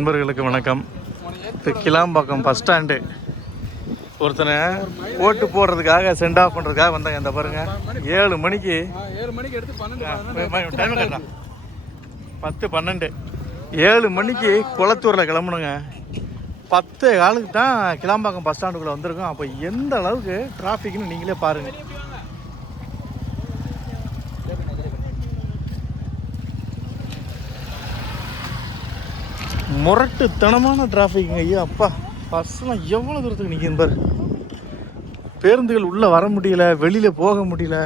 நண்பர்களுக்கு வணக்கம். இப்போ கிளாம்பாக்கம் பஸ் ஸ்டாண்டு ஒருத்தனை ஓட்டு போடுறதுக்காக சென்ட் ஆஃப் பண்ணுறதுக்காக வந்தாங்க. இந்த பாருங்க 7 மணிக்கு எடுத்து 10-12 7 மணிக்கு குளத்தூரில் கிளம்பணுங்க. 10:15 தான் கிளாம்பாக்கம் பஸ் ஸ்டாண்டுக்குள்ளே வந்திருக்கோம். அப்போ எந்த அளவுக்கு டிராஃபிக்னு நீங்களே பாருங்கள். முரட்டுத்தனமான டிராஃபிக்குங்க. ஐயா அப்பா, பஸ்லாம் எவ்வளோ தூரத்துக்கு நிற்கிது பாரு. பேருந்துகள் உள்ளே வர முடியல, வெளியில் போக முடியல,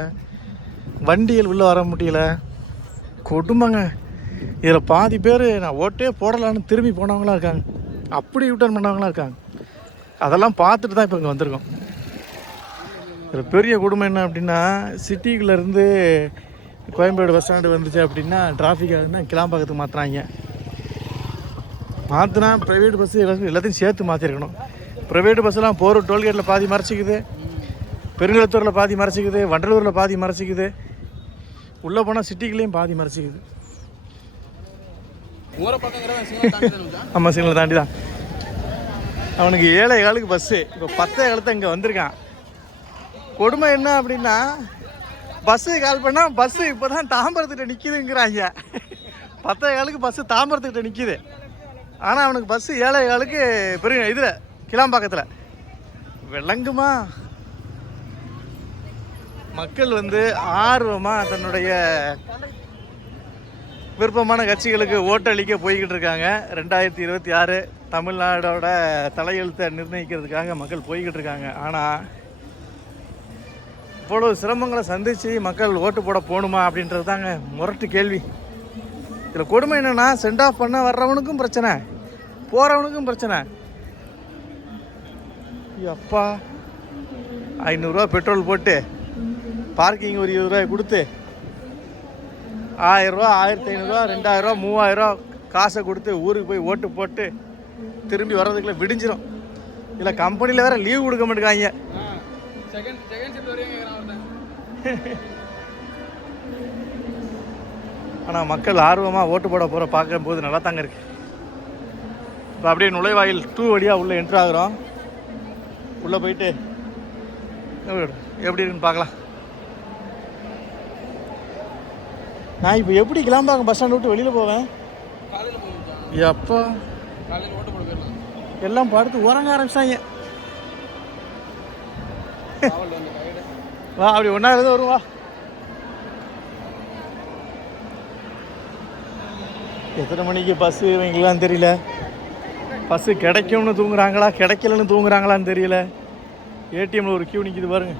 வண்டிகள் உள்ளே வர முடியல. கொடுமைங்க. இதில் பாதி பேர் நான் ஓட்டே போடலான்னு திரும்பி போனவங்களாம் இருக்காங்க, அப்படி யூட்டர்ன் பண்ணவங்களாம் இருக்காங்க. அதெல்லாம் பார்த்துட்டு தான் இப்போ இங்கே வந்திருக்கோம். இதில் பெரிய கொடுமை என்ன அப்படின்னா, சிட்டிக்குள்ளேருந்து கோயம்பேடு பஸ் ஸ்டாண்டு வந்துச்சு அப்படின்னா டிராஃபிக் ஆகுதுன்னா கிளாம்பாக்கத்துக்கு மாற்றுறாங்க. மாற்றினா ப்ரைவேட் பஸ்ஸு எல்லாத்தையும் சேர்த்து மாற்றிருக்கணும். ப்ரைவேட் பஸ்ஸெல்லாம் போகிற டோல்கேட்டில் பாதி மறைச்சிக்குது, பெருங்குளத்தூரில் பாதி மறைச்சிக்குது, வண்டலூரில் பாதி மறைச்சிக்குது, உள்ளே போனால் சிட்டிக்குள்ளேயும் பாதி மறைச்சிக்குது. ஆமாம், சிக்னல் தாண்டி தான். அவனுக்கு 7:15 பஸ்ஸு, இப்போ 10:15 இங்கே வந்திருக்கான். கொடுமை என்ன அப்படின்னா, பஸ்ஸு கால் பண்ணால் பஸ்ஸு இப்போ தான் தாம்பரத்துக்கிட்ட நிற்கிதுங்கிறாங்க. 10:15 பஸ்ஸு தாம்பரத்துக்கிட்ட நிற்கிது. ஆனால் அவனுக்கு பஸ்ஸு 7:15 பெரிய இதில் கிளாம்பாக்கத்தில். விளங்குமா? மக்கள் ஆர்வமாக தன்னுடைய விருப்பமான கட்சிகளுக்கு ஓட்டளிக்க போய்கிட்டு இருக்காங்க. 2026 தமிழ்நாடோட தலையெழுத்தை நிர்ணயிக்கிறதுக்காக மக்கள் போய்கிட்டு இருக்காங்க. ஆனால் இவ்வளோ சிரமங்களை சந்தித்து மக்கள் ஓட்டு போட போகணுமா அப்படின்றது தாங்க முரட்டு கேள்வி. இதில் கொடுமை என்னென்னா, சென்ட் ஆஃப் பண்ண வர்றவனுக்கும் பிரச்சனை, போகிறவனுக்கும் பிரச்சனை. அப்பா, 500 பெட்ரோல் போட்டு பார்க்கிங் ஒரு 20 ரூபாய் கொடுத்து 1000 ரூபா, 1500, 2000 ரூபா, 3000 காசை கொடுத்து ஊருக்கு போய் ஓட்டு போட்டு திரும்பி வர்றதுக்குள்ள விடிஞ்சிடும். இல்லை கம்பெனியில் வேறு லீவ் கொடுக்க மாட்டேங்காங்க. ஆனால் மக்கள் ஆர்வமாக ஓட்டு போட போகிற பார்க்கும்போது நல்லா தாங்க இருக்குது. இப்போ அப்படியே நுழைவாயில் 2 வழியாக உள்ளே என்ட்ரு ஆகுறோம். உள்ளே போயிட்டு எப்படி இருக்குன்னு பார்க்கலாம். நான் இப்போ எப்படி கிளாம்பாக்கம் பஸ் ஸ்டாண்ட் விட்டு வெளியில் போவேன்? எப்போ எல்லாம் படுத்து உறங்க ஆரம்பிச்சாங்க. வா, அப்படி ஒன்றா இருந்து வருவா. எத்தனை மணிக்கு பஸ்ஸு இவங்களாம் தெரியல. பஸ்ஸு கிடைக்கும்னு தூங்குறாங்களா, கிடைக்கலன்னு தூங்குறாங்களான்னு தெரியல. ஏடிஎம்மில் ஒரு கியூ நிற்கிது பாருங்க.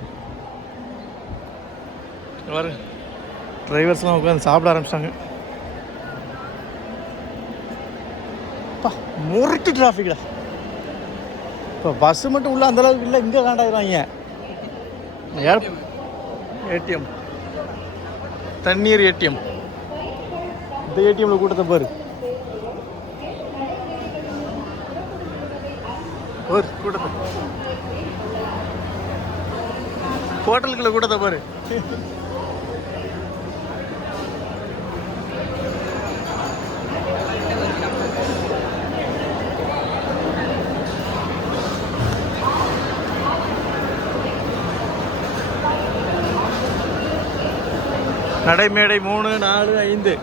பாருங்க, டிரைவர்ஸ்லாம் உட்காந்து சாப்பிட ஆரம்பிச்சிட்டாங்க. முரட்டு டிராஃபிக்டா. இப்போ பஸ்ஸு மட்டும் உள்ள அந்தளவுக்கு இல்லை, இங்கே காண்டாயிடுவாங்க. ஏடிஎம், தண்ணீர் ஏடிஎம். இந்த ஏடிஎம்ல கூட்டத்தை பாரு. கூட்டத்தை ஹோட்டலுக்குள்ள கூட்டத்தை பாரு. நடைமேடை 3, 4, 5.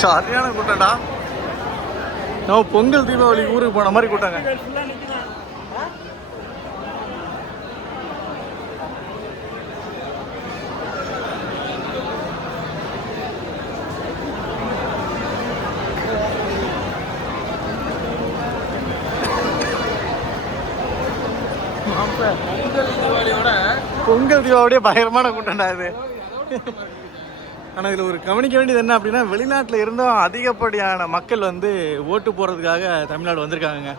சரியான கூட்டம்டா. நான் பொங்கல் தீபாவளி ஊருக்கு போன மாதிரி கூட்டாங்க. பொங்கல் தீபாவளியே பயங்கரமான கூட்டம்டா இது. ஆனால் இதில் ஒரு கவனிக்க வேண்டியது என்ன அப்படின்னா, வெளிநாட்டில் இருந்தும் அதிகப்படியான மக்கள் ஓட்டு போடுறதுக்காக தமிழ்நாடு வந்திருக்காங்க.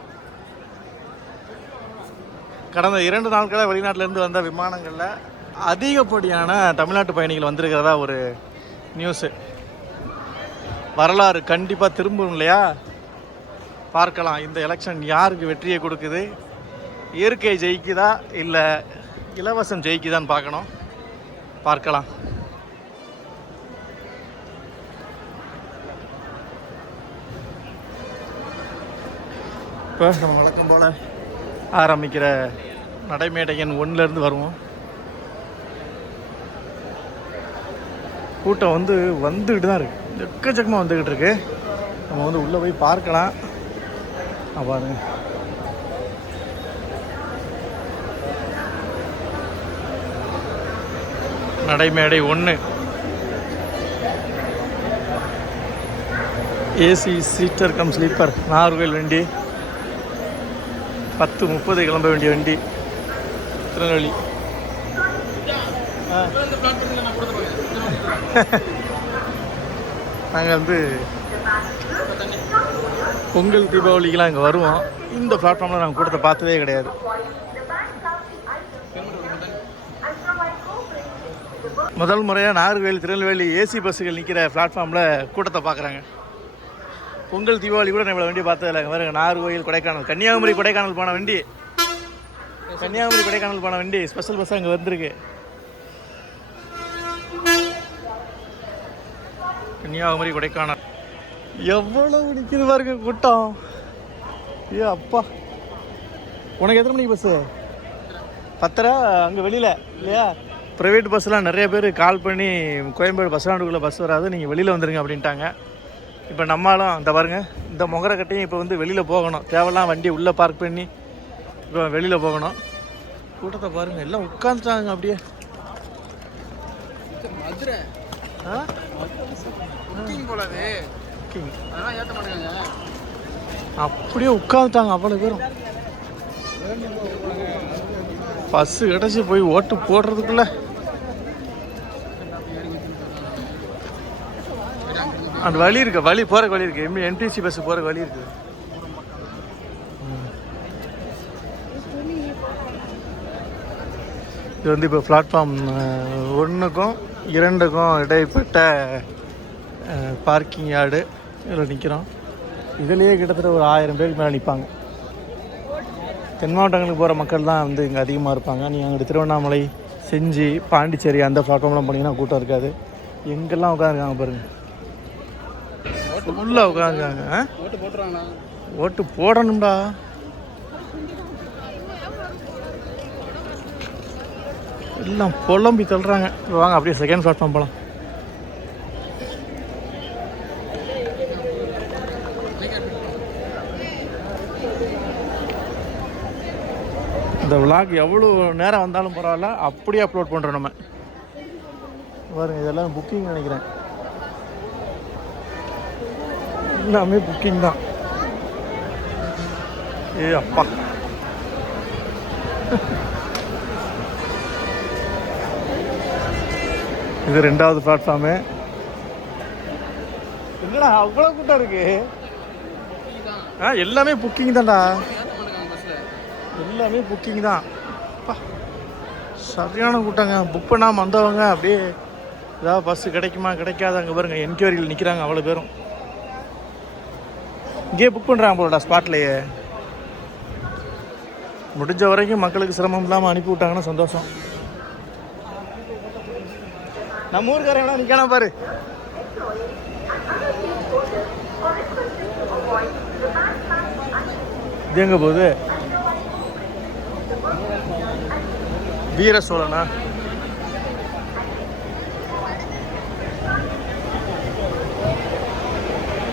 கடந்த 2 நாட்களாக வெளிநாட்டிலேருந்து வந்த விமானங்களில் அதிகப்படியான தமிழ்நாட்டு பயணிகள் வந்திருக்கிறதா ஒரு நியூஸு. வரலாறு கண்டிப்பாக திரும்பும் இல்லையா? பார்க்கலாம் இந்த எலெக்ஷன் யாருக்கு வெற்றியை கொடுக்குது, இயற்கை ஜெயிக்குதா இல்லை இலவசம் ஜெயிக்குதான்னு பார்க்கணும், பார்க்கலாம். இப்போ நம்ம வழக்கம் போல் ஆரம்பிக்கிற நடைமேடையன் 1லேருந்து வருவோம். கூட்டம் வந்துக்கிட்டு தான் இருக்குது, எக்கச்சக்கமாக வந்துக்கிட்டு இருக்கு. நம்ம உள்ளே போய் பார்க்கலாம். பாருங்க, நடைமேடை 1 AC seater come sleeper, Nagercoil வண்டி, 10:30 கிளம்ப வேண்டிய வண்டி, திருநெல்வேலி. நாங்கள் பொங்கல் தீபாவளிக்கெலாம் இங்கே வருவோம். இந்த பிளாட்ஃபார்மில் நாங்கள் கூட்டத்தை பார்த்ததே கிடையாது. முதல் முறையாக நாகர்கோவில் திருநெல்வேலி ஏசி பஸ்ஸுகள் நிற்கிற பிளாட்ஃபார்மில் கூட்டத்தை பார்க்குறாங்க. பொங்கல் தீபாவளி கூட நம்மளை வண்டி பார்த்ததில்ல. பாருங்க, நாகர்கோவில் கொடைக்கானல், கன்னியாகுமரி கொடைக்கானல் போன வண்டி, கன்னியாகுமரி கொடைக்கானல் போன வண்டி ஸ்பெஷல் பஸ்ஸாக இங்கே வந்திருக்கு. கன்னியாகுமரி கொடைக்கானல் எவ்வளவு நிற்கிது பாருங்க கூட்டம். அப்பா, உனக்கு எத்தனை மணிக்கு பஸ்ஸு? 10:30 அங்கே வெளியில் இல்லையா? ப்ரைவேட் பஸ்ஸெலாம் நிறைய பேர் கால் பண்ணி கோயம்பேடு பஸ் ஸ்டாண்டுக்குள்ளே பஸ் வராது, நீங்கள் வெளியில் வந்துடுங்க அப்படின்ட்டாங்க. இப்போ நம்மளும் இந்த பாருங்கள், இந்த முகர கட்டையும் இப்போ வெளியில் போகணும். தேவைலாம் வண்டி உள்ளே பார்க் பண்ணி இப்போ வெளியில் போகணும். கூட்டத்தை பாருங்கள், எல்லாம் உட்காந்துட்டாங்க அப்படியே. மதுரை அப்படியே உட்காந்துட்டாங்க அவ்வளோ பேரும். பஸ்ஸு கிடச்சி போய் ஓட்டு போடுறதுக்குள்ள அந்த வழி இருக்கு, வழி போகிற வழி இருக்குது, என்டிசி பஸ்ஸு போகிற வழி இருக்குது. இது இப்போ பிளாட்ஃபார்ம் 1க்கும் 2க்கும் இடைப்பட்ட பார்க்கிங் யார்டு. இதில் நிற்கிறோம். இதுலேயே கிட்டத்தட்ட ஒரு 1000 பேருக்கு மேலே நிற்பாங்க. தென் மாவட்டங்களுக்கு போகிற மக்கள் தான் இங்கே அதிகமாக இருப்பாங்க. நீங்கள் அங்கிட்டு திருவண்ணாமலை, செஞ்சி, பாண்டிச்சேரி அந்த பிளாட்ஃபார்ம்லாம் போனீங்கன்னா கூட்டம் இருக்காது. எங்கெல்லாம் உட்காந்துருக்காங்க பாருங்கள், ஃபுல்லாக உட்காந்துருக்காங்க. ஓட்டு போடணும்டா. எல்லாம் புலம்பி தள்ளுறாங்க. வாங்க அப்படியே செகண்ட் பிளாட்ஃபார்ம் போகலாம். இந்த விளாக் எவ்வளோ நேரம் வந்தாலும் பரவாயில்ல, அப்படியே அப்லோட் பண்ணுறோம் நம்ம. பாருங்க, இதெல்லாம் புக்கிங் நினைக்கிறேன், எல்லாமே புக்கிங் தான். அப்பா, இது 2வது பிளாட்ஃபார்மு. என்னடா அவ்வளோ கூட்டம் இருக்கு? எல்லாமே புக்கிங் தான்டா, எல்லாமே புக்கிங் தான். சரியான கூட்டங்க. புக் பண்ணாமல் வந்தவங்க அப்படியே ஏதாவது பஸ்ஸு கிடைக்குமா கிடைக்காது, அங்கே பாருங்க என்கொயரியில் நிற்கிறாங்க அவ்வளோ பேரும். இங்கேயே புக் பண்ணுறாங்க போலடா ஸ்பாட்லேயே. முடிஞ்ச வரைக்கும் மக்களுக்கு சிரமம் இல்லாமல் அனுப்பி விட்டாங்கன்னா சந்தோஷம். நம்ம ஊருக்காரங்க நிற்கானா பாரு. இது எங்கே போகுது? வீர சோழனா?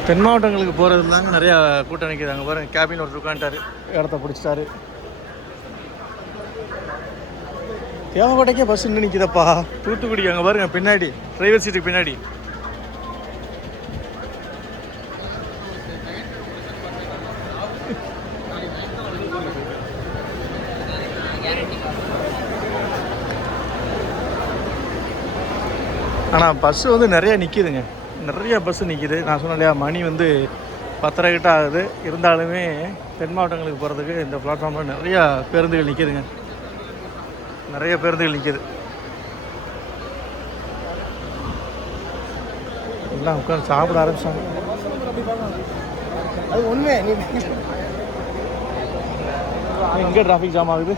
தென் மாவட்டங்களுக்கு போகிறது தாங்க நிறையா கூட்டம் நிற்கிறாங்க பாருங்க. கேபின் ஒருத்தர் உட்காந்துட்டாரு, இடத்த பிடிச்சிட்டாரு. தேவக்கோட்டைக்கே பஸ் இன்னும் நிற்கிதப்பா. தூத்துக்குடி அங்கே பாருங்க பின்னாடி, டிரைவர் சீட்டுக்கு பின்னாடி. ஆனால் பஸ்ஸு நிறையா நிற்கிதுங்க, நிறையா பஸ்ஸு நிற்கிது. நான் சொன்னேன் இல்லையா, மணி 10:30 கிட்ட ஆகுது. இருந்தாலுமே தென் மாவட்டங்களுக்கு போகிறதுக்கு இந்த பிளாட்ஃபார்மில் நிறையா பேருந்துகள் நிற்கிதுங்க, நிறைய பேருந்துகள் நிற்கிது. எல்லாம் உட்காந்து சாப்பிட ஆரம்பிச்சாங்க. அது ஒன்றுமே எங்கே டிராஃபிக் ஜாம் ஆகுது?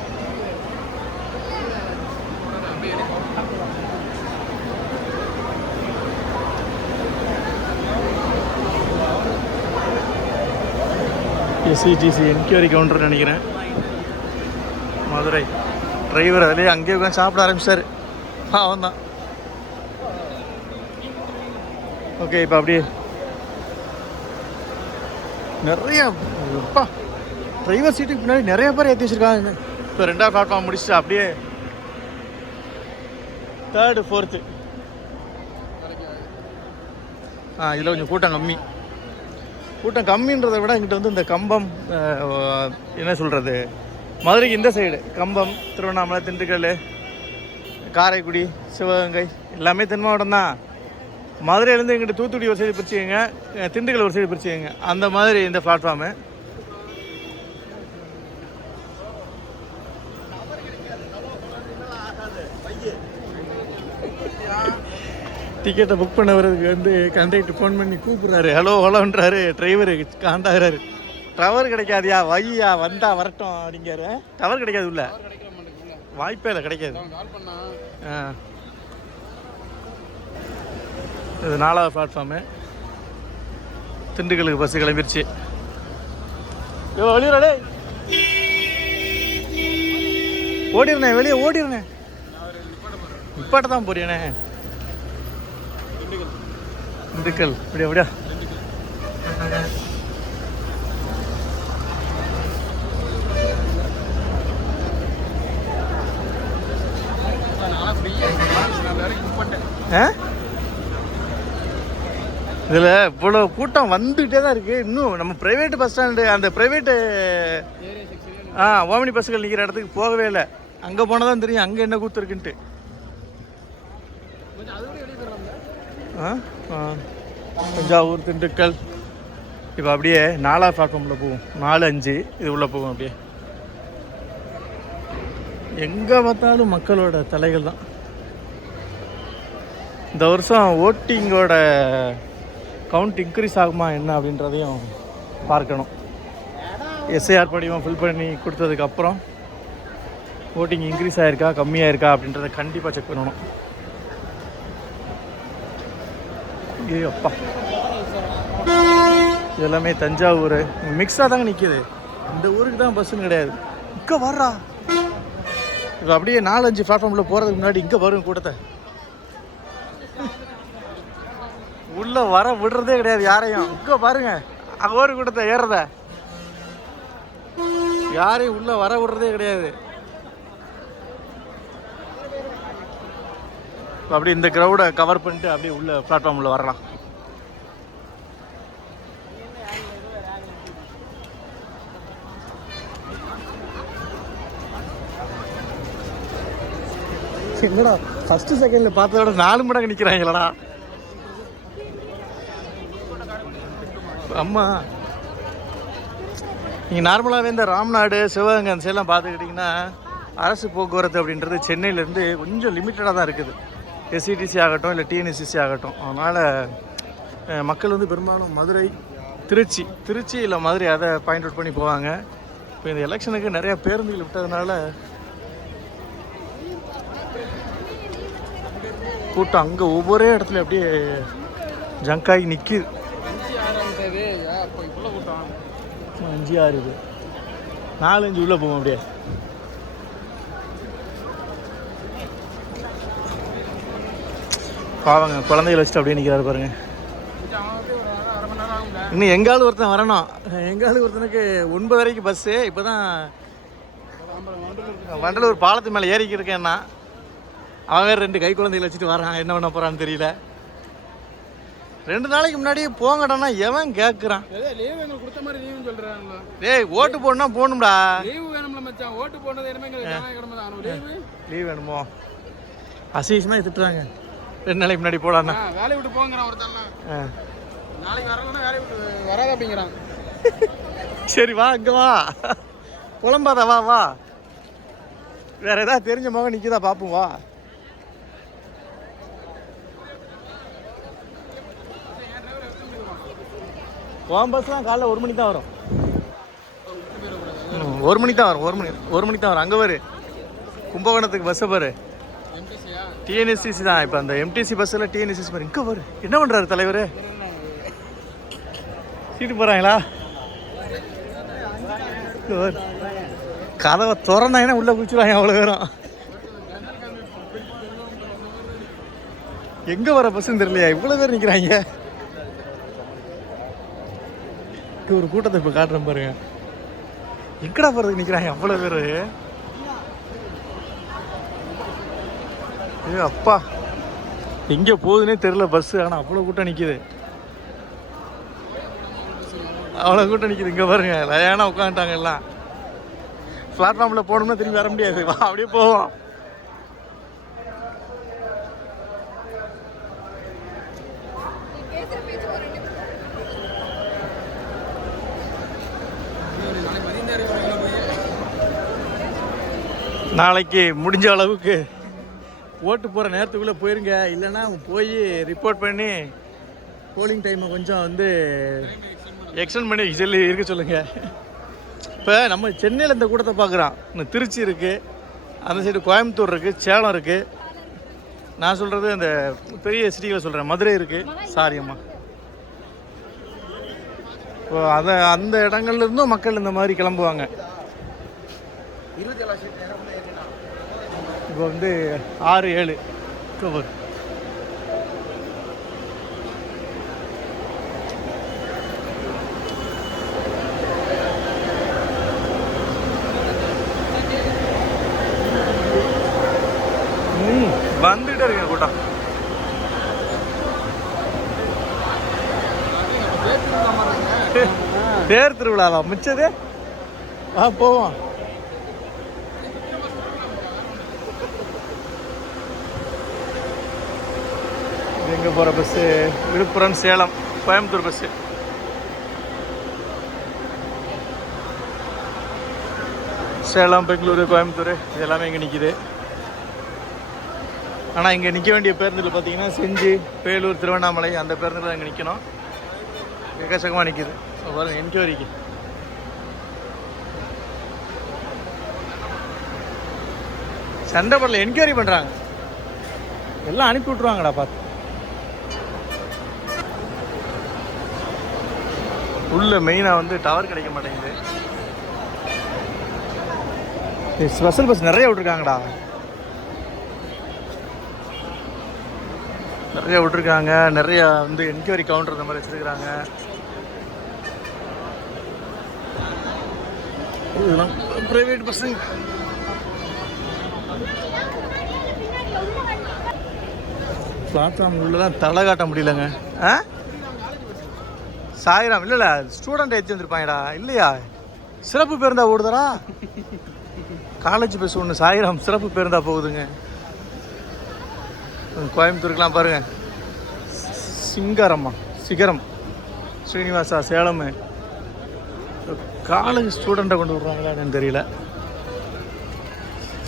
எஸ்இடிசி என்கொயரி கவுண்டர்னு நினைக்கிறேன், மதுரை. டிரைவர் அதிலே அங்கேயே உட்காந்து சாப்பிட ஆரம்பிச்சார். அவன் தான். ஓகே, இப்போ அப்படியே நிறைய அப்பா டிரைவர் சீட்டுக்கு பின்னாடி நிறைய பேர் ஏற்றி வச்சுருக்காங்க. இப்போ 2வது பிளாட்ஃபார்ம் முடிச்சுட்டு அப்படியே 3rd 4th. இதில் கொஞ்சம் கூட்டம் கம்மின்றதை விட இங்கிட்ட வந்து இந்த கம்பம், என்ன சொல்கிறது, மதுரைக்கு இந்த சைடு கம்பம், திருவண்ணாமலை, திண்டுக்கல், காரைக்குடி, சிவகங்கை எல்லாமே தென் மாவட்டம் தான். மதுரையிலேருந்து எங்கிட்ட தூத்துக்குடி ஒரு சைடு பிரிச்சுக்கோங்க, திண்டுக்கல் ஒரு சைடு பிரிச்சுக்கோங்க, அந்த மாதிரி இந்த பிளாட்ஃபார்மு. டிக்கெட்டை புக் பண்ணவருக்கு வந்து கண்டக்டர் ஃபோன் பண்ணி கூப்பிட்றாரு, ஹலோன்றாரு. டிரைவரு காண்டாகிறாரு, டவர் கிடைக்காதியா, வையா வந்தா வரட்டும் அப்படிங்கிறாரு. டவர் கிடைக்காது, உள்ள வாய்ப்பே இல்லை, கிடைக்காது. இது 4வது பிளாட்ஃபார்மு. திண்டுக்கலுக்கு பஸ்ஸு கிளம்பிருச்சு. வெளியே ஓடிடுறேன், வெளியே ஓடிடுறேன். இப்பாட்ட தான் போறியானே. திண்டுக்கல் அப்படியா? இதில் இவ்வளோ கூட்டம் வந்துகிட்டே தான் இருக்குது. இன்னும் நம்ம ப்ரைவேட்டு பஸ் ஸ்டாண்டு, அந்த ப்ரைவேட்டு ஓமினி பஸ்ஸுகள் நிற்கிற இடத்துக்கு போகவே இல்லை. அங்கே போனால் தான் தெரியும் அங்கே என்ன கூத்து இருக்குன்ட்டு. தஞ்சாவூர், திண்டுக்கல். இப்போ அப்படியே 4வது பிளாட்ஃபார்மில் போகும். 4, 5 இது உள்ளே போகும். அப்படியே எங்கே பார்த்தாலும் மக்களோட தலைகள் தான். இந்த வருஷம் ஓட்டிங்கோட கவுண்ட் இன்க்ரீஸ் ஆகுமா என்ன அப்படின்றதையும் பார்க்கணும். எஸ்ஐஆர் படிவம் ஃபில் பண்ணி கொடுத்ததுக்கப்புறம் ஓட்டிங் இன்க்ரீஸ் ஆகிருக்கா கம்மியாக இருக்கா அப்படின்றத கண்டிப்பாக செக் பண்ணணும். அப்பா எல்லாமே தஞ்சாவூர் மிக்ஸாக தாங்க நிற்கிது. இந்த ஊருக்கு தான் பஸ்ஸுன்னு கிடையாது. இங்கே வர்றா இப்போ அப்படியே 4, 5 பிளாட்ஃபார்மில் போகிறதுக்கு முன்னாடி இங்கே வரும் கூட்டத்தை. உள்ளே வர விடுறதே கிடையாது யாரையும். இங்கே பாருங்க, அங்கே ஒரு கூட்டத்தை ஏறுறத யாரையும் உள்ளே வர விடுறதே கிடையாது. அப்படி இந்த க்ரௌடை கவர் பண்ணிட்டு அப்படியே உள்ள பிளாட்ஃபார்மில் வரலாம். என்னடா ஃபஸ்ட்டு செகண்டில் பார்த்ததோட 4 மடங்கு நிற்கிறாங்களடா. அம்மா நீங்கள் நார்மலாகவே இந்த ராம்நாடு, சிவகங்கை அந்த சைடெலாம் பார்த்துக்கிட்டிங்கன்னா அரசு போக்குவரத்து அப்படின்றது சென்னையிலேருந்து கொஞ்சம் லிமிட்டடாக தான் இருக்குது. எஸ்இடிசி ஆகட்டும் இல்லை டிஎன்எஸ்சிசி ஆகட்டும். அதனால் மக்கள் வந்து பெரும்பாலும் மதுரை, திருச்சி இல்லை மதுரை அதை பாயிண்ட் அவுட் பண்ணி போவாங்க. இப்போ இந்த எலெக்ஷனுக்கு நிறையா பேருந்துகள் விட்டதுனால கூட்டம் அங்கே ஒவ்வொரு இடத்துல அப்படியே ஜங்காகி நிற்கிது. 5, 6 இது 4, 5 உள்ளே போவோம். அப்படியே பாவங்க குழந்தைகளை வச்சுட்டு அப்படியே நிற்கிறாரு பாருங்க. இன்னும் எங்காலும் ஒருத்தன் வரணும். எங்காலும் ஒருத்தனுக்கு 9 வரைக்கும் பஸ்ஸு. இப்போ தான் வண்டலூர் பாலத்து மேலே ஏறிக்கி இருக்கேன்னா அவன் வேறு 2 கை குழந்தைகளை வச்சுட்டு வரான். என்ன பண்ண போகிறான்னு தெரியல. 2 நாளைக்கு முன்னாடியே போங்கடானா எவன் கேட்குறான்? டேய் ஓட்டு போடணும்னா போகணும்டா. லீவ் வேணுமோ? அசிங்கமாக திட்டுறாங்க. 2 நாளைக்கு முன்னாடி போடாண்ணா வேலையை விட்டு போங்கிறான் ஒருத்தான். நாளைக்கு வரணும்னா வேலையை விட்டு வராது அப்படிங்கிறான். சரி வா, அங்கே வா, புலம்பாத வா. வேற ஏதாவது தெரிஞ்ச மகன் நிற்கிதா பார்ப்போம் வா. உன் பஸ்லாம் காலைல 1 மணிக்கு தான் வரும். 1 மணிக்கு தான் வரும். 1 மணிக்கு தான் வரும். அங்கே பாரு கும்பகோணத்துக்கு பஸ்ஸை பாரு. டிஎன்எஸ்சிசி தான். இப்போ அந்த எம்டிசி பஸ்ஸில் டிஎன்எஸ்சிசி பாரு. இங்கே பாரு என்ன பண்ணுறாரு தலைவர். சீட்டு போகிறாங்களா? கதவை திறந்தாங்கன்னா உள்ள குச்சிடுவாங்க அவ்வளோ பேரும். எங்க வர பஸ்ஸுன்னு தெரியலையா, இவ்வளோ பேர் நிற்கிறாங்க. ஒரு கூட்டத்தை இப்போ காட்டுறேன் பாருங்க, எங்கடா போகிறதுக்கு நிற்கிறாங்க அவ்வளோ பேர். ஏ அப்பா, எங்கே போகுதுன்னே தெரில பஸ்ஸு, ஆனால் அவ்வளோ கூட்டம் நிற்கிது, அவ்வளோ கூட்டம் நிற்கிது. இங்கே பாருங்க, லயானா உட்காந்துட்டாங்க எல்லாம். பிளாட்ஃபார்மில் போகணும்னா திரும்பி வர முடியாது, அப்படியே போவோம். நாளைக்கு முடிஞ்ச அளவுக்கு ஓட்டு போகிற நேரத்துக்குள்ளே போயிருங்க, இல்லைன்னா போய் ரிப்போர்ட் பண்ணி போலிங் டைமை கொஞ்சம் வந்து எக்ஸ்டெண்ட் பண்ணி சொல்லி இருக்க சொல்லுங்கள். இப்போ நம்ம சென்னையில் இந்த கூட்டத்தை பார்க்குறோம், இன்னும் திருச்சி இருக்குது, அந்த சைடு கோயம்புத்தூர் இருக்குது, சேலம் இருக்குது. நான் சொல்கிறது அந்த பெரிய சிட்டிகளை சொல்கிறேன், மதுரை இருக்குது. சாரி அம்மா, இப்போ அந்த இடங்கள்லேருந்தும் மக்கள் இந்த மாதிரி கிளம்புவாங்க. இப்போ வந்து 6-7 அக்டோபர். வந்துட்டே இருக்கேன் கூட்டம். தேர் திருவிழாவா மிச்சது? போவோம். எங்கே போகிற பஸ்ஸு? விழுப்புரம், சேலம், கோயம்புத்தூர் பஸ்ஸு. சேலம், பெங்களூரு, கோயம்புத்தூர் இது எல்லாமே இங்கே நிற்கிது. ஆனால் இங்கே நிற்க வேண்டிய பேருந்தில் பார்த்தீங்கன்னா செஞ்சி, பேலூர், திருவண்ணாமலை அந்த பேருந்தில் இங்கே நிற்கணும். எக்கச்சக்கமாக நிற்கிது. பாருங்கள், என்கொயரிக்கு சண்டை படல, என்கொயரி பண்ணுறாங்க, எல்லாம் அனுப்பி விட்ருவாங்கடா பார்த்து. உள்ள மெயினாக வந்து டவர் கிடைக்க மாட்டேங்குது. ஸ்பெஷல் பஸ் நிறைய விட்ருக்காங்கடா, நிறைய விட்ருக்காங்க. நிறைய வந்து என்கொயரி கவுண்டர் இந்த மாதிரி வச்சுருக்குறாங்க. இதெல்லாம் ப்ரைவேட் பஸ்ஸுங்க. பிளாட்ஃபார்ம் உள்ளதான் தலை காட்ட முடியலங்க. சாயிராம் இல்லை ஸ்டூடெண்ட் ஏற்றி வந்துருப்பாங்கடா, இல்லையா? சிறப்பு பேருந்தா ஓடுதரா? காலேஜ் பஸ் ஒன்று சாயிராம் சிறப்பு பேருந்தா போகுதுங்க. கோயம்புத்தூருக்கெலாம் பாருங்க, சிகரம், ஸ்ரீனிவாசா, சேலம் காலேஜ் ஸ்டூடெண்ட்டை கொண்டு விட்றாங்களா என்னன்னு தெரியல.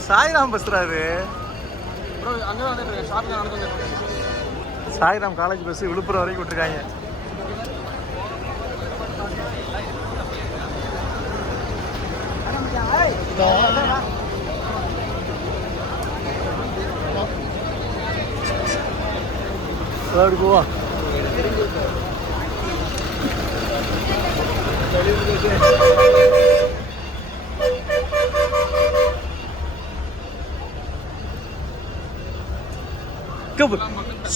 சாய்ராம் பஸ்றாரு, சாய்ராம் காலேஜ் பஸ் விழுப்புரம் வரைக்கும் விட்டுருக்காங்க. அப்படி போவா.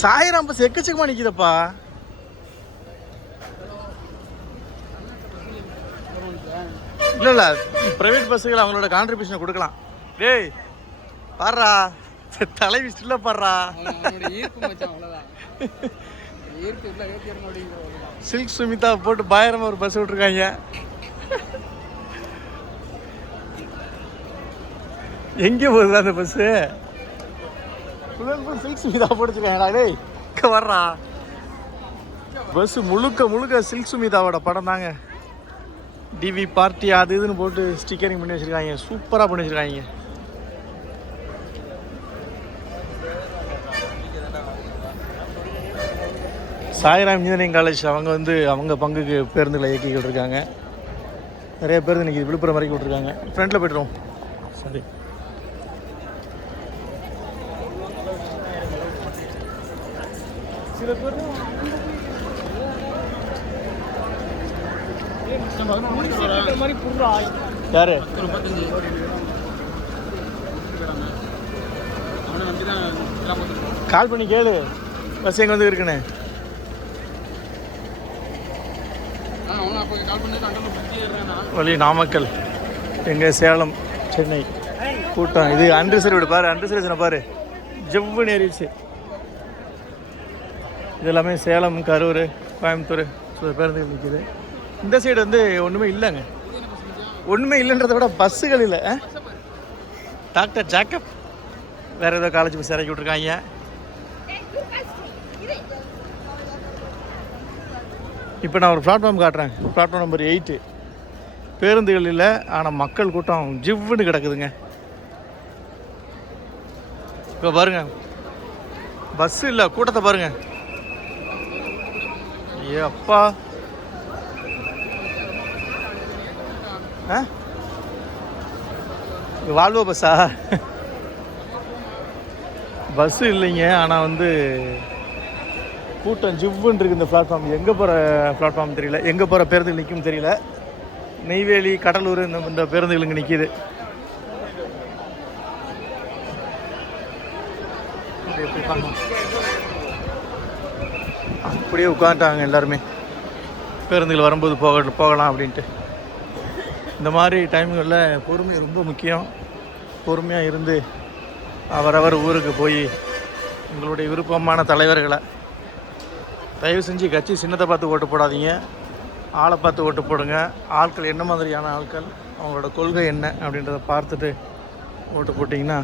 சாயிராம் பஸ் எக்கச்சக்கமா நிக்குதப்பா. இல்ல பிரைவேட் பஸ்ஸுகள் அவங்களோட கான்ட்ரிபியூஷனை கொடுக்கலாம். டேய் பாடுறா, தலைவி ஸ்டில்ல பாடுறா. சில்க் சுமிதா போட்டு பயங்கரமா ஒரு பஸ் விட்டுருக்காங்க. எங்கே போகுது அந்த பஸ்ஸு? சில்க் சுமிதா போட்டுருக்காங்கடா. டேய் இங்கே வர்றா. பஸ்ஸு முழுக்க சில்க் சுமிதாவோட படம் தாங்க. டிவி பார்ட்டி அது இதுன்னு போட்டு ஸ்டிக்கரிங் பண்ணி வச்சுருக்காங்க, சூப்பராக பண்ணி வச்சுருக்காங்க. சாய்ராம் இன்ஜினியரிங் காலேஜ் அவங்க வந்து அவங்க பங்குக்கு பேருந்துகளை இயக்கிக்கிட்டு இருக்காங்க. நிறைய பேருந்து இன்றைக்கி விழுப்புரம் வரைக்கும் விட்டுருக்காங்க. ஃப்ரண்ட்டில் போய்ட்டுருவோம். சரி, சில பேர் மாதிரி புடுறா. யாரு கால் பண்ணி கேளு பஸ் எங்கே வந்து இருக்குன்னு. வழி நாமக்கல், எங்கே சேலம், சென்னை கூட்டம். இது அன்ரிசர்வ்டு பாரு, அன்ரிசர்வேஷனை பாரு, ஜவ்வுன்னு ஏறிடுச்சு. இது எல்லாமே சேலம், கரூர், கோயம்புத்தூர் பேருந்துகள் நிற்கிது. இந்த சைடு வந்து ஒன்றுமே இல்லைங்க, ஒன்றுமே இல்லைன்றதை விட பஸ்ஸுகள் இல்லை. டாக்டர் ஜாக்கப் வேறு ஏதோ காலேஜ் பஸ் இறக்கி விட்ருக்காங்க. இப்போ நான் ஒரு பிளாட்ஃபார்ம் காட்டுறேன், பிளாட்ஃபார்ம் நம்பர் 8. பேருந்துகள் இல்லை, ஆனால் மக்கள் கூட்டம் ஜிவ்வுன்னு கிடக்குதுங்க. இப்போ பாருங்க, பஸ்ஸு இல்லை, கூட்டத்தை பாருங்க. ஏ அப்பா, வால்வோ பஸ்ஸா? பஸ்ஸு இல்லைங்க, ஆனால் வந்து கூட்டம் ஜிவ்வுன்னு இருக்குது. இந்த பிளாட்ஃபார்ம் எங்கே போகிற பிளாட்ஃபார்ம் தெரியல, எங்கே போகிற பேருந்துகள் நிற்கும் தெரியல. நெய்வேலி, கடலூர் இந்த பேருந்துகள் இங்கே நிற்கிது. அப்படியே உட்காந்துட்டாங்க எல்லாருமே, பேருந்துகள் வரும்போது போகலாம் அப்படின்ட்டு. இந்த மாதிரி டைம்களில் பொறுமை ரொம்ப முக்கியம். பொறுமையாக இருந்து அவரவர் ஊருக்கு போய் உங்களுடைய விருப்பமான தலைவர்களை தயவு செஞ்சு கட்சி சின்னத்தை பார்த்து ஓட்டு போடாதீங்க, ஆளை பார்த்து ஓட்டு போடுங்க. ஆட்கள் என்ன மாதிரியான ஆட்கள், அவங்களோட கொள்கை என்ன அப்படின்றத பார்த்துட்டு ஓட்டு போட்டிங்கன்னா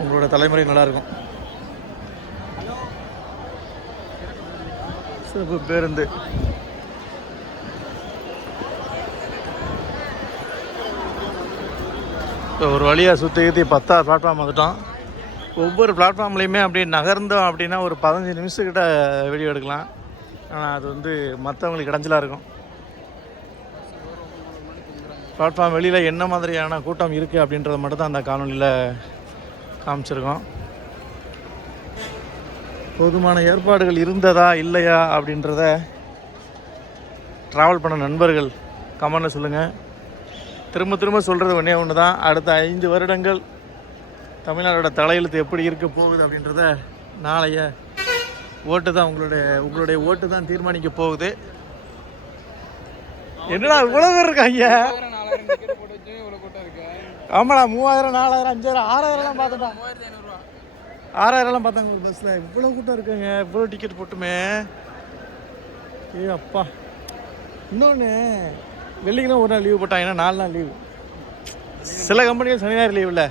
உங்களோட தலைமுறை நல்லாயிருக்கும். சிறப்பு பேருந்து இப்போ ஒரு வழியாக சுற்றி 10 பிளாட்ஃபார்ம் வந்துட்டோம். ஒவ்வொரு பிளாட்ஃபார்ம்லேயுமே அப்படி நகர்ந்தோம் அப்படின்னா ஒரு 15 நிமிஷத்துக்கிட்ட வீடியோ எடுக்கலாம். ஆனால் அது வந்து மற்றவங்களுக்கு இடைஞ்சலாக இருக்கும். பிளாட்ஃபார்ம் வெளியில் என்ன மாதிரியான கூட்டம் இருக்குது அப்படின்றத மட்டும் தான் அந்த காணொலியில் காமிச்சிருக்கோம். போதுமான ஏற்பாடுகள் இருந்ததா இல்லையா அப்படின்றத ட்ராவல் பண்ண நண்பர்கள் கமெண்ட்டில் சொல்லுங்கள். திரும்ப சொல்கிறது ஒன்று தான், அடுத்த 5 வருடங்கள் தமிழ்நாடோட தலையெழுத்து எப்படி இருக்க போகுது அப்படின்றத நாளைய ஓட்டு தான் உங்களுடைய ஓட்டு தான் தீர்மானிக்க போகுது. என்னடா இவ்வளோ பேர் இருக்காங்க? ஆமாடா, 3000, 4000, 5000, 6000 பார்த்துட்டா, 6000 பார்த்தாங்க ஒரு பஸ்ஸில். இவ்வளோ கூட்டம் இருக்குங்க, இவ்வளோ டிக்கெட் போட்டுமே. ஏ அப்பா, இன்னொன்று வெள்ளிக்கிழமை ஒரு நாள் லீவு போட்டாங்கன்னா 4 நாள் லீவு. சில கம்பெனிகள் சனி ஞாயிறு லீவு இல்லை.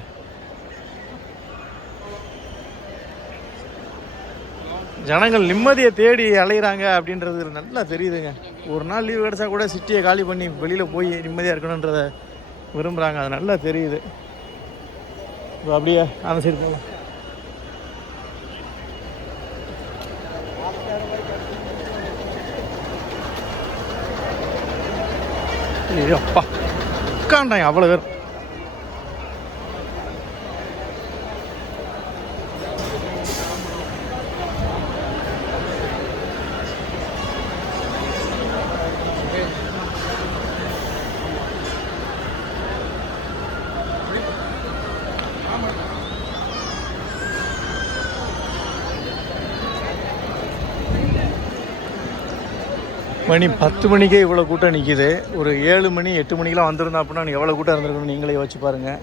ஜனங்கள் நிம்மதியை தேடி அலைகிறாங்க அப்படின்றது நல்லா தெரியுதுங்க. ஒரு நாள் லீவு கிடச்சா கூட சிட்டியை காலி பண்ணி வெளியில் போய் நிம்மதியாக இருக்கணுன்றத விரும்புகிறாங்க, அது நல்லா தெரியுது. இப்போ அப்படியே அந்த சைடு போகலாம். அப்பா உட்காண்டாங்க அவ்வளோ பேர். மணி 10 மணிக்கே இவ்வளோ கூட்டம் நிற்கிது. ஒரு 7 மணி 8 மணிக்கெலாம் வந்திருந்தோம் அப்படின்னா எவ்வளோ கூட்டம் இருந்திருக்கணும் நீங்களே யோசிச்சு பாருங்கள்.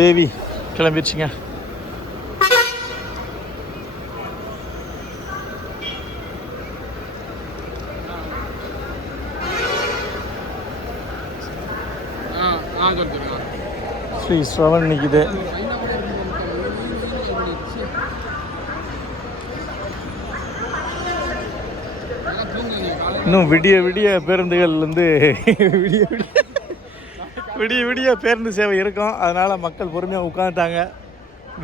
தேவி கிளம்பிடுச்சிங்க. ஸ்ரீ ஸ்ரவன் நிற்கிது. இன்னும் விடிய பேருந்துகள் வந்து விடிய பேருந்து சேவை இருக்கும். அதனால் மக்கள் பொறுமையாக உட்காந்துட்டாங்க.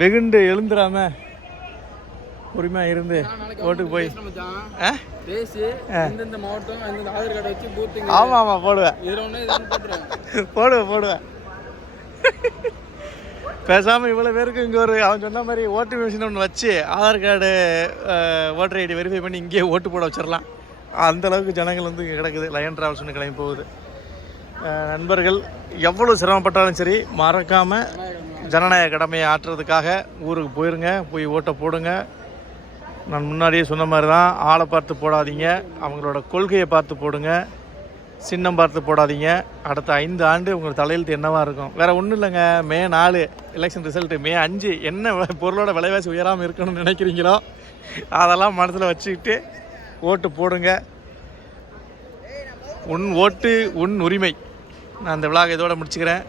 வெகுண்டு எழுந்துடாமல் பொறுமையாக இருந்து ஓட்டுக்கு போய் ஆமாம் ஆமாம் போடுவேன் போடுவேன் பேசாமல் இவ்வளோ பேருக்கு இங்கே ஒரு அவன் சொன்ன மாதிரி ஓட்டு மிஷின் ஒன்று வச்சு Aadhaar card voter ID verify பண்ணி இங்கேயே ஓட்டு போட வச்சிடலாம். அந்தளவுக்கு ஜனங்கள் வந்து இங்கே கிடக்குது. லயன் ட்ராவல்ஸ்னு கிளம்பி போகுது. நண்பர்கள் எவ்வளோ சிரமப்பட்டாலும் சரி மறக்காமல் ஜனநாயக கடமையை ஆற்றுறதுக்காக ஊருக்கு போயிருங்க, போய் ஓட்டை போடுங்க. நான் முன்னாடியே சொன்ன மாதிரி தான், ஆளை பார்த்து போடாதீங்க, அவங்களோட கொள்கையை பார்த்து போடுங்க, சின்னம் பார்த்து போடாதீங்க. அடுத்த 5 ஆண்டு உங்கள் தலையெழுத்து என்னவாக இருக்கும்? வேறு ஒன்றும் இல்லைங்க. மே 4 எலெக்ஷன் ரிசல்ட்டு, மே 5 என்ன பொருளோட விலைவாசி உயராமல் இருக்கணும்னு நினைக்கிறீங்களோ அதெல்லாம் மனசில் வச்சுக்கிட்டு ஓட்டு போடுங்க. உன் ஓட்டு உன் உரிமை. நான் இந்த விழாவை இதோட முடிச்சுக்கிறேன்.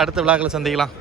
அடுத்த விழாக்களை சந்திக்கலாம்.